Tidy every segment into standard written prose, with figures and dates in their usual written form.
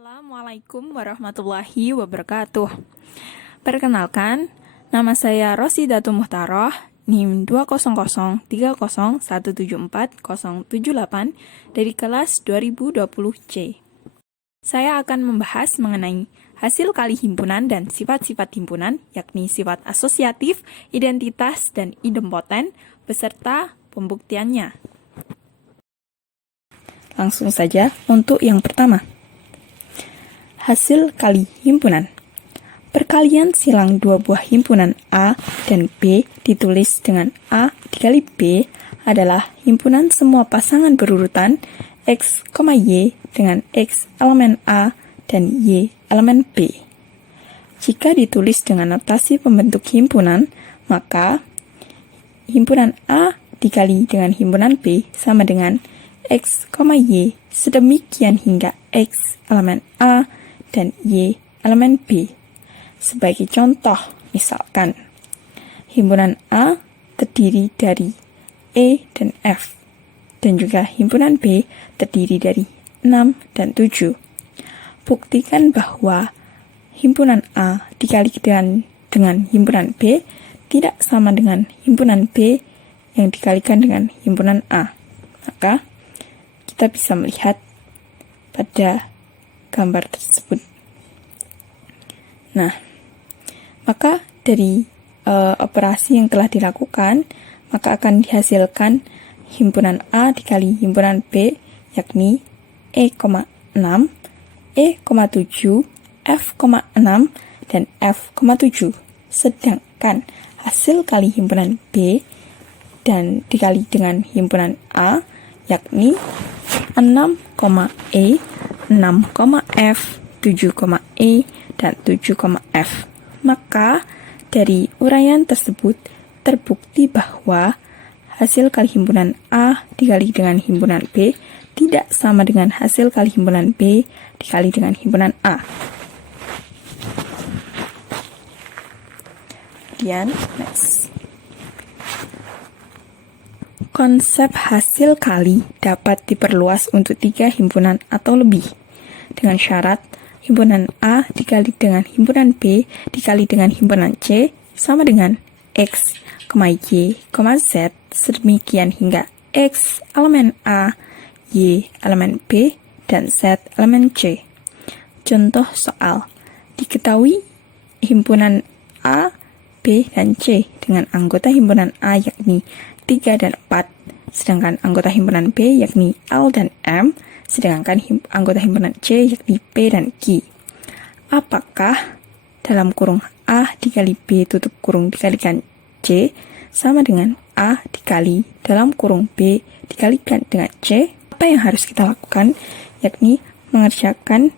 Assalamualaikum warahmatullahi wabarakatuh. Perkenalkan, nama saya Rosidatul Muhtaroh, NIM 20030174078 dari kelas 2020C. Saya akan membahas mengenai hasil kali himpunan dan sifat-sifat himpunan, yakni sifat asosiatif, identitas, dan idempoten, beserta pembuktiannya. Langsung saja untuk yang pertama. Hasil kali himpunan. Perkalian silang dua buah himpunan A dan B ditulis dengan A dikali B adalah himpunan semua pasangan berurutan X, Y dengan X elemen A dan Y elemen B. Jika ditulis dengan notasi pembentuk himpunan, maka himpunan A dikali dengan himpunan B sama dengan X, Y sedemikian hingga X elemen A dan Y elemen B. Sebagai contoh, misalkan, himpunan A terdiri dari E dan F, dan juga himpunan B terdiri dari 6 dan 7. Buktikan bahwa himpunan A dikali dengan himpunan B tidak sama dengan himpunan B yang dikalikan dengan himpunan A. Maka, kita bisa melihat pada gambar tersebut. Nah, maka dari operasi yang telah dilakukan, maka akan dihasilkan himpunan A dikali himpunan B, yakni E,6, E,7, F,6, dan F,7. Sedangkan hasil kali himpunan B dan dikali dengan himpunan A, yakni 6,E, 6,F, 7,E, dan 7,F. Maka, dari uraian tersebut terbukti bahwa hasil kali himpunan A dikali dengan himpunan B tidak sama dengan hasil kali himpunan B dikali dengan himpunan A. Kemudian, next. Konsep hasil kali dapat diperluas untuk 3 himpunan atau lebih, dengan syarat himpunan A dikali dengan himpunan B dikali dengan himpunan C sama dengan X, Y, Z sedemikian hingga X elemen A, Y elemen B, dan Z elemen C. Contoh soal, diketahui himpunan A, B, dan C dengan anggota himpunan A yakni 3 dan 4, sedangkan anggota himpunan B yakni L dan M, sedangkan anggota himpunan C yakni P dan Q. Apakah dalam kurung A dikali B tutup kurung dikalikan C sama dengan A dikali dalam kurung B dikalikan dengan C? Apa yang harus kita lakukan? Yakni mengerjakan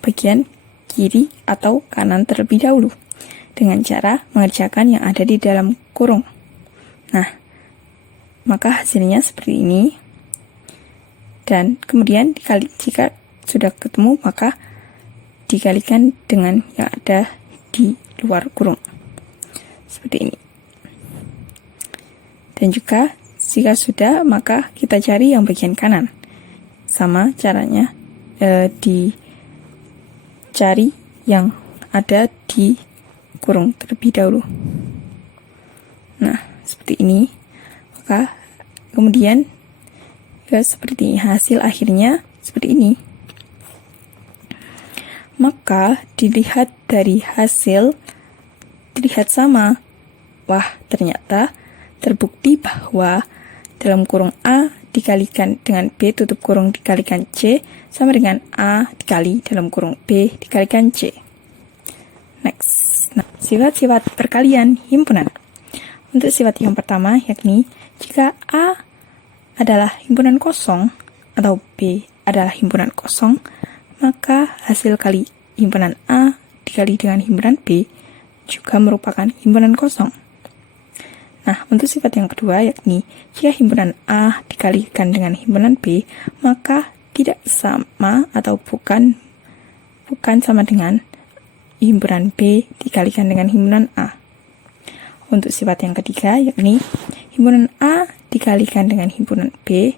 bagian kiri atau kanan terlebih dahulu dengan cara mengerjakan yang ada di dalam kurung. Nah, maka hasilnya seperti ini. Dan kemudian jika sudah ketemu, maka dikalikan dengan yang ada di luar kurung. Seperti ini. Dan juga jika sudah, maka kita cari yang bagian kanan. Sama caranya, dicari yang ada di kurung terlebih dahulu. Nah, seperti ini. Maka kemudian seperti hasil akhirnya seperti ini. Maka dilihat dari hasil, dilihat sama. Wah, ternyata terbukti bahwa dalam kurung A dikalikan dengan B tutup kurung dikalikan C sama dengan A dikali dalam kurung B dikalikan C. Next. Nah, sifat-sifat perkalian himpunan. Untuk sifat yang pertama yakni jika A adalah himpunan kosong atau B adalah himpunan kosong, maka hasil kali himpunan A dikali dengan himpunan B juga merupakan himpunan kosong. Nah, untuk sifat yang kedua yakni jika himpunan A dikalikan dengan himpunan B, maka tidak sama atau bukan sama dengan himpunan B dikalikan dengan himpunan A. Untuk sifat yang ketiga yakni himpunan A dikalikan dengan himpunan B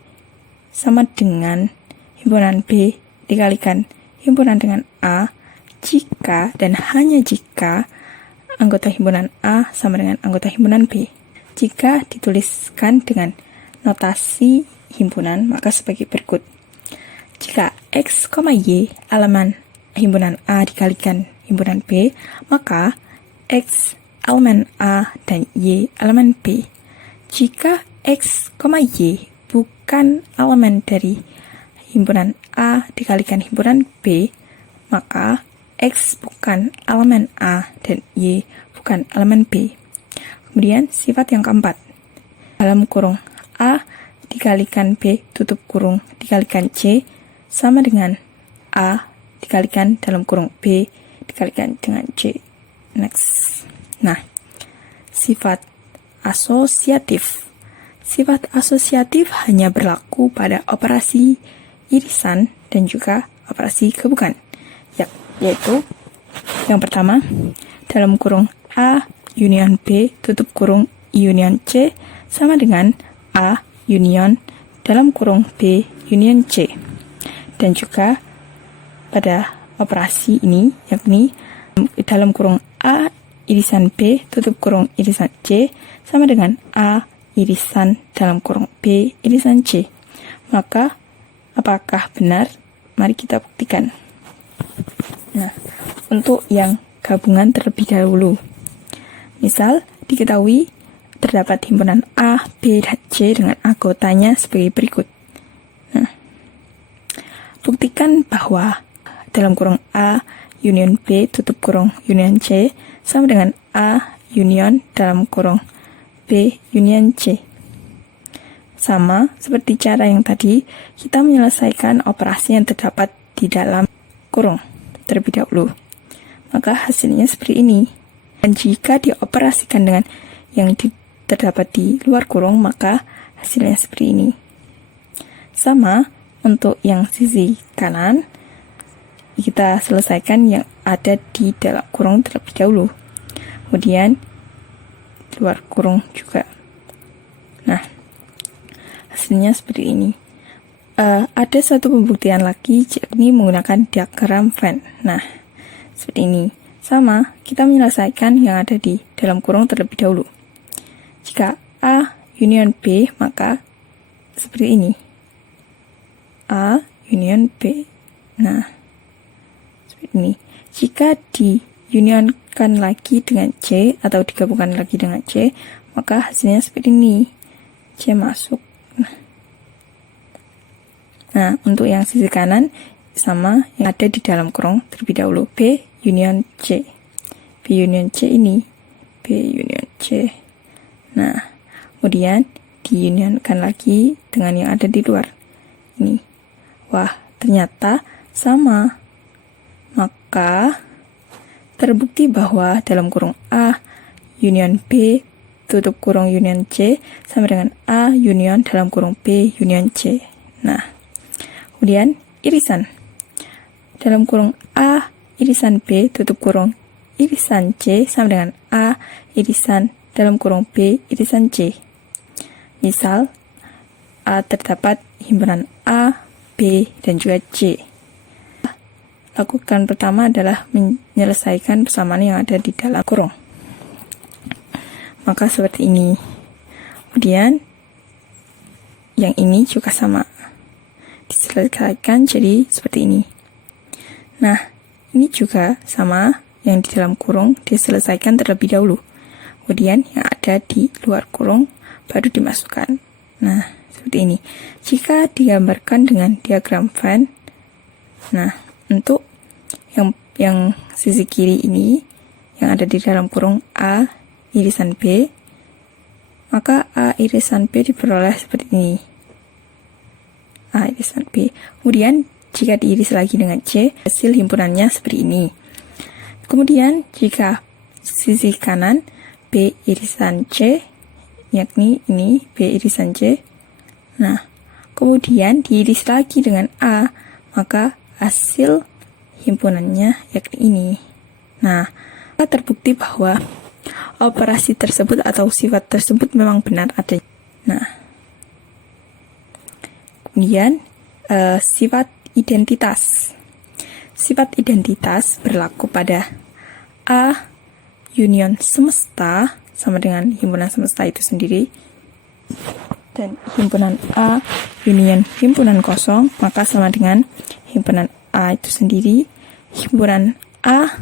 sama dengan himpunan B dikalikan himpunan dengan A jika dan hanya jika anggota himpunan A sama dengan anggota himpunan B. Jika dituliskan dengan notasi himpunan, maka sebagai berikut. Jika X, Y elemen himpunan A dikalikan himpunan B, maka X elemen A dan Y elemen B. Jika X, Y bukan elemen dari himpunan A dikalikan himpunan B, maka X bukan elemen A dan Y bukan elemen B. Kemudian sifat yang keempat, dalam kurung A dikalikan B tutup kurung dikalikan C sama dengan A dikalikan dalam kurung B dikalikan dengan C. Next. Nah, sifat asosiatif. Sifat asosiatif hanya berlaku pada operasi irisan dan juga operasi gabungan. Yaitu yang pertama, dalam kurung A union B tutup kurung union C sama dengan A union dalam kurung B union C. Dan juga pada operasi ini, yakni dalam kurung A irisan B tutup kurung irisan C sama dengan A irisan dalam kurung B irisan C. Maka, apakah benar? Mari kita buktikan. Nah, untuk yang gabungan terlebih dahulu. Misal, diketahui terdapat himpunan A, B, dan C dengan anggotanya sebagai berikut. Nah, buktikan bahwa dalam kurung A union B tutup kurung union C sama dengan A union dalam kurung B union C. Sama seperti cara yang tadi, kita menyelesaikan operasi yang terdapat di dalam kurung terlebih dahulu. Maka hasilnya seperti ini. Dan jika dioperasikan dengan yang terdapat di luar kurung, maka hasilnya seperti ini. Sama untuk yang sisi kanan, kita selesaikan yang ada di dalam kurung terlebih dahulu. Kemudian luar kurung juga. Nah, hasilnya seperti ini. Ada satu pembuktian lagi, yakni menggunakan diagram Venn. Nah, seperti ini. Sama, kita menyelesaikan yang ada di dalam kurung terlebih dahulu. Jika A union B, maka seperti ini. A union B. Nah, seperti ini. Jika diunionkan lagi dengan C atau digabungkan lagi dengan C, maka hasilnya seperti ini. C masuk. Nah, untuk yang sisi kanan sama yang ada di dalam kurung terlebih dahulu. B union C. B union C ini. B union C. Nah, kemudian diunionkan lagi dengan yang ada di luar. Ini. Wah, ternyata sama. Maka terbukti bahwa dalam kurung A union B tutup kurung union C sama dengan A union dalam kurung B union C. Nah, kemudian irisan. Dalam kurung A irisan B tutup kurung irisan C sama dengan A irisan dalam kurung B irisan C. Misal, A terdapat himpunan A, B, dan juga C. Lakukan pertama adalah menyelesaikan persamaan yang ada di dalam kurung. Maka seperti ini. Kemudian, yang ini juga sama. Diselesaikan jadi seperti ini. Nah, ini juga sama, yang di dalam kurung diselesaikan terlebih dahulu. Kemudian yang ada di luar kurung baru dimasukkan. Nah, seperti ini. Jika digambarkan dengan diagram Venn, nah, untuk yang sisi kiri ini, yang ada di dalam kurung A irisan B, maka A irisan B diperoleh seperti ini. A irisan B. Kemudian, jika diiris lagi dengan C, hasil himpunannya seperti ini. Kemudian, jika sisi kanan B irisan C, yakni ini B irisan C. Nah, kemudian diiris lagi dengan A, maka hasil himpunannya yakni ini. Nah, terbukti bahwa operasi tersebut atau sifat tersebut memang benar ada. Nah, kemudian sifat identitas. sifat identitas berlaku pada A union semesta sama dengan himpunan semesta itu sendiri, dan himpunan A union himpunan kosong maka sama dengan himpunan A itu sendiri. Himpunan A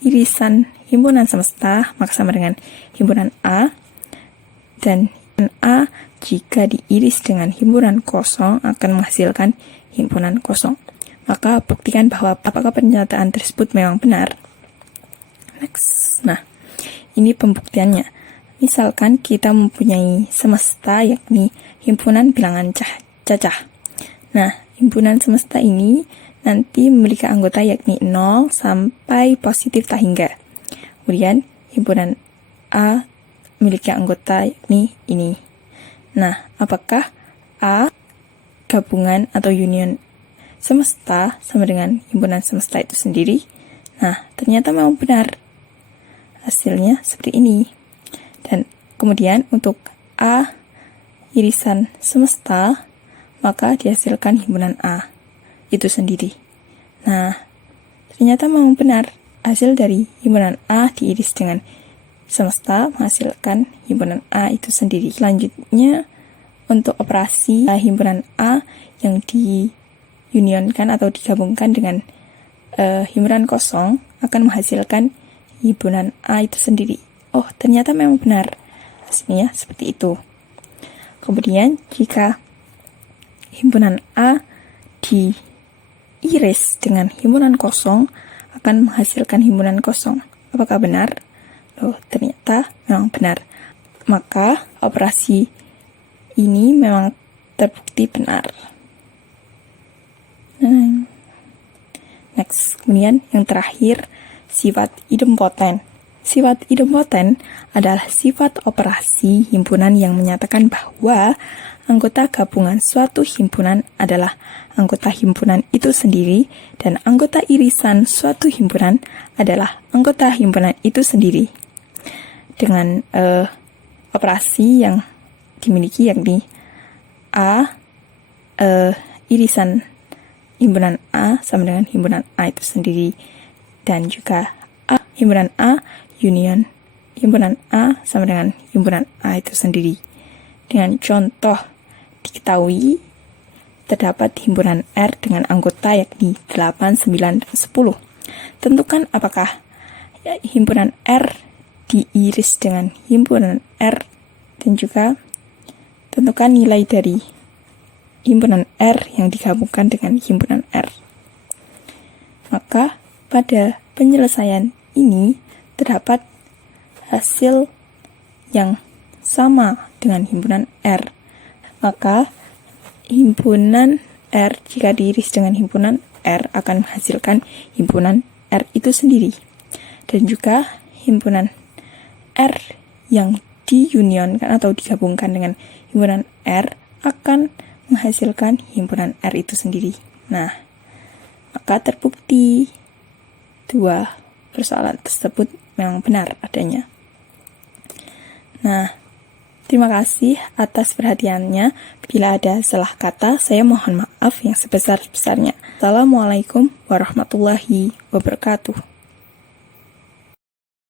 irisan himpunan semesta maka sama dengan himpunan A, dan himpunan A jika diiris dengan himpunan kosong akan menghasilkan himpunan kosong. Maka buktikan bahwa apakah pernyataan tersebut memang benar. Next. Nah, ini pembuktiannya. Misalkan kita mempunyai semesta yakni himpunan bilangan cacah. Nah, himpunan semesta ini nanti memiliki anggota yakni 0 sampai positif tak hingga. Kemudian himpunan A memiliki anggota yakni ini. Nah, apakah A gabungan atau union semesta sama dengan himpunan semesta itu sendiri? Nah, ternyata memang benar. Hasilnya seperti ini. Dan kemudian untuk A irisan semesta, maka dihasilkan himpunan A itu sendiri. Nah, ternyata memang benar. Hasil dari himpunan A diiris dengan semesta menghasilkan himpunan A itu sendiri. Selanjutnya, untuk operasi himpunan A yang diunionkan atau digabungkan dengan himpunan kosong akan menghasilkan himpunan A itu sendiri. Oh, ternyata memang benar. Hasilnya seperti itu. Kemudian, jika himpunan A diiris dengan himpunan kosong akan menghasilkan himpunan kosong. Apakah benar? Oh, ternyata memang benar. Maka, operasi ini memang terbukti benar. Next, kemudian yang terakhir, sifat idempoten. Sifat idempoten adalah sifat operasi himpunan yang menyatakan bahwa anggota gabungan suatu himpunan adalah anggota himpunan itu sendiri dan anggota irisan suatu himpunan adalah anggota himpunan itu sendiri. Dengan operasi yang dimiliki yakni A irisan himpunan A sama dengan himpunan A itu sendiri, dan juga himpunan A union himpunan A sama dengan himpunan A itu sendiri. Dengan contoh, diketahui terdapat himpunan R dengan anggota yakni 8, 9, dan 10. Tentukan apakah himpunan R diiris dengan himpunan R, dan juga tentukan nilai dari himpunan R yang digabungkan dengan himpunan R. Maka pada penyelesaian ini terdapat hasil yang sama dengan himpunan R. Maka himpunan R jika diiris dengan himpunan R akan menghasilkan himpunan R itu sendiri. Dan juga himpunan R yang diunionkan atau digabungkan dengan himpunan R akan menghasilkan himpunan R itu sendiri. Nah, maka terbukti dua persoalan tersebut memang benar adanya. Nah, terima kasih atas perhatiannya. Bila ada salah kata, saya mohon maaf yang sebesar-besarnya. Assalamualaikum warahmatullahi wabarakatuh.